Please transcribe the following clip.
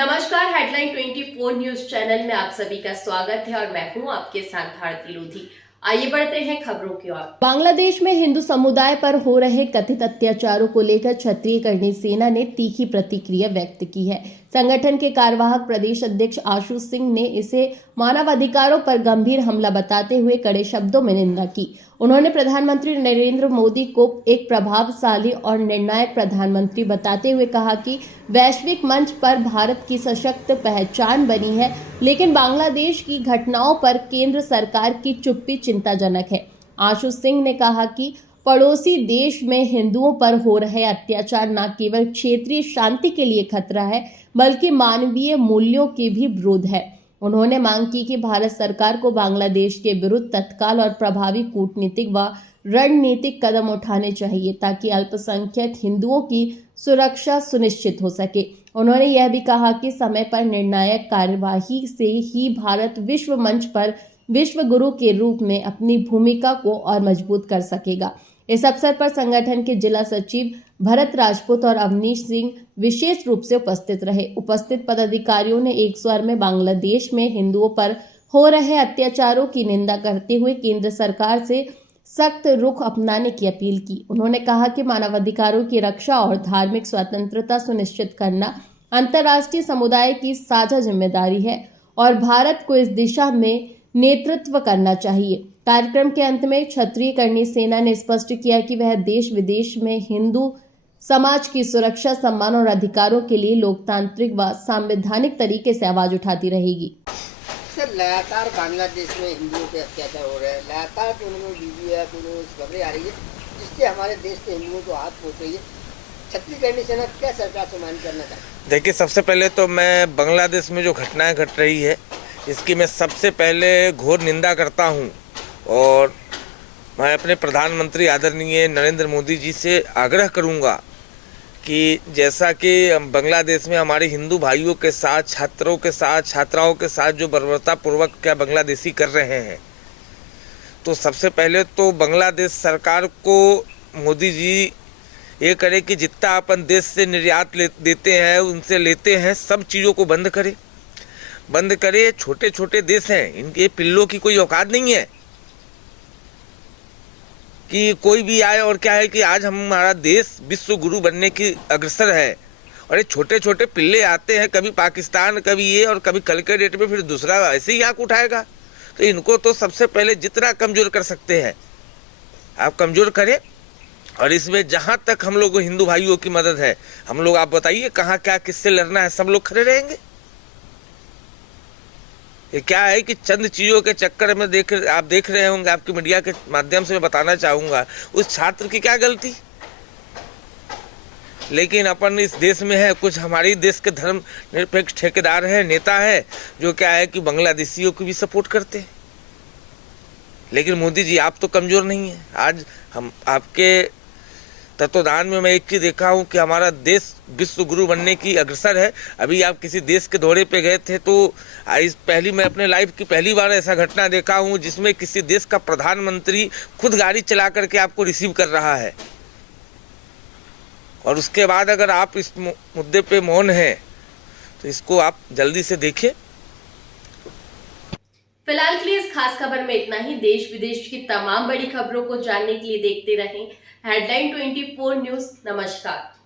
नमस्कार, headline 24 news channel में आप सभी का स्वागत है और मैं हूं आपके साथ भारती लोधी। आइए बढ़ते हैं खबरों की ओर। बांग्लादेश में हिंदू समुदाय पर हो रहे कथित अत्याचारों को लेकर क्षत्रिय करणी सेना ने तीखी प्रतिक्रिया व्यक्त की है। संगठन के कार्यवाहक प्रदेश अध्यक्ष आशु सिंह ने इसे मानवाधिकारों पर गंभीर हमला बताते हुए कड़े शब्दों में निंदा की। उन्होंने प्रधानमंत्री नरेंद्र मोदी को एक प्रभावशाली और निर्णायक प्रधानमंत्री बताते हुए कहा कि वैश्विक मंच पर भारत की सशक्त पहचान बनी है, लेकिन बांग्लादेश की घटनाओं पर केंद्र सरकार की चुप्पी चिंताजनक है। आशु सिंह ने कहा कि पड़ोसी देश में हिंदुओं पर हो रहे अत्याचार न केवल क्षेत्रीय शांति के लिए खतरा है, बल्कि मानवीय मूल्यों के भी विरुद्ध है। उन्होंने मांग की कि भारत सरकार को बांग्लादेश के विरुद्ध तत्काल और प्रभावी कूटनीतिक व रणनीतिक कदम उठाने चाहिए ताकि अल्पसंख्यक हिंदुओं की सुरक्षा सुनिश्चित हो सके। उन्होंने यह भी कहा कि समय पर निर्णायक कार्यवाही से ही भारत विश्व मंच पर विश्व गुरु के रूप में अपनी भूमिका को और मजबूत कर सकेगा। इस अवसर पर संगठन के जिला सचिव भरत राजपूत और अवनीश सिंह विशेष रूप से उपस्थित रहे। उपस्थित पदाधिकारियों ने एक स्वर में बांग्लादेश में हिंदुओं पर हो रहे अत्याचारों की निंदा करते हुए केंद्र सरकार से सख्त रुख अपनाने की अपील की। उन्होंने कहा कि मानवाधिकारों की रक्षा और धार्मिक स्वतंत्रता सुनिश्चित करना अंतर्राष्ट्रीय समुदाय की साझा जिम्मेदारी है और भारत को इस दिशा में नेतृत्व करना चाहिए। कार्यक्रम के अंत में क्षत्रिय करणी सेना ने स्पष्ट किया कि वह देश विदेश में हिंदू समाज की सुरक्षा, सम्मान और अधिकारों के लिए लोकतांत्रिक व संवैधानिक तरीके से आवाज उठाती रहेगी। सर, लगातार बांग्लादेश में हिंदुओं पे अत्याचार हो रहे हैं, लगातार वीडियो खबरें आ रही है जिससे हमारे देश के हिंदुओं को हाथ पहुँच रही है। क्षत्रिय करणी सेना क्या सरकार से मांग करना चाहती है? देखिए, सबसे पहले तो मैं बांग्लादेश में जो घटनाएं घट रही है इसकी मैं सबसे पहले घोर निंदा करता हूं और मैं अपने प्रधानमंत्री आदरणीय नरेंद्र मोदी जी से आग्रह करूंगा कि जैसा कि बांग्लादेश में हमारे हिंदू भाइयों के साथ, छात्रों के साथ, छात्राओं के साथ जो बर्बरतापूर्वक क्या बांग्लादेशी कर रहे हैं, तो सबसे पहले तो बांग्लादेश सरकार को मोदी जी ये करे कि जितना अपन देश से निर्यात देते हैं, उनसे लेते हैं, सब चीज़ों को बंद करे। छोटे छोटे देश हैं, इनके पिल्लों की कोई औकात नहीं है कि कोई भी आए। और क्या है कि आज हमारा देश विश्व गुरु बनने की अग्रसर है और ये छोटे छोटे पिल्ले आते हैं, कभी पाकिस्तान, कभी ये, और कभी कल के डेट में फिर दूसरा ऐसे ही आंख उठाएगा। तो इनको तो सबसे पहले जितना कमज़ोर कर सकते हैं आप कमज़ोर करें। और इसमें जहाँ तक हम लोग हिंदू भाइयों की मदद है, हम लोग, आप बताइए कहाँ क्या किससे लड़ना है, सब लोग खड़े रहेंगे। ये क्या है कि चंद चीज़ों के चक्कर में आप देख रहे होंगे, आपकी मीडिया के माध्यम से मैं बताना चाहूँगा, उस छात्र की क्या गलती। लेकिन अपन इस देश में है, कुछ हमारे देश के धर्म निरपेक्ष ठेकेदार हैं, नेता है, जो क्या है कि बांग्लादेशियों को भी सपोर्ट करते हैं। लेकिन मोदी जी, आप तो कमज़ोर नहीं हैं। आज हम आपके तत्वदान में मैं एक चीज़ देखा हूँ कि हमारा देश विश्व गुरु बनने की अग्रसर है। अभी आप किसी देश के दौरे पे गए थे तो मैं अपने लाइफ की पहली बार ऐसा घटना देखा हूँ जिसमें किसी देश का प्रधानमंत्री खुद गाड़ी चला करके आपको रिसीव कर रहा है। और उसके बाद अगर आप इस मुद्दे पे मौन हैं तो इसको आप जल्दी से देखिए। फिलहाल के लिए इस खास खबर में इतना ही। देश विदेश की तमाम बड़ी खबरों को जानने के लिए देखते रहें हेडलाइन 24 न्यूज। नमस्कार।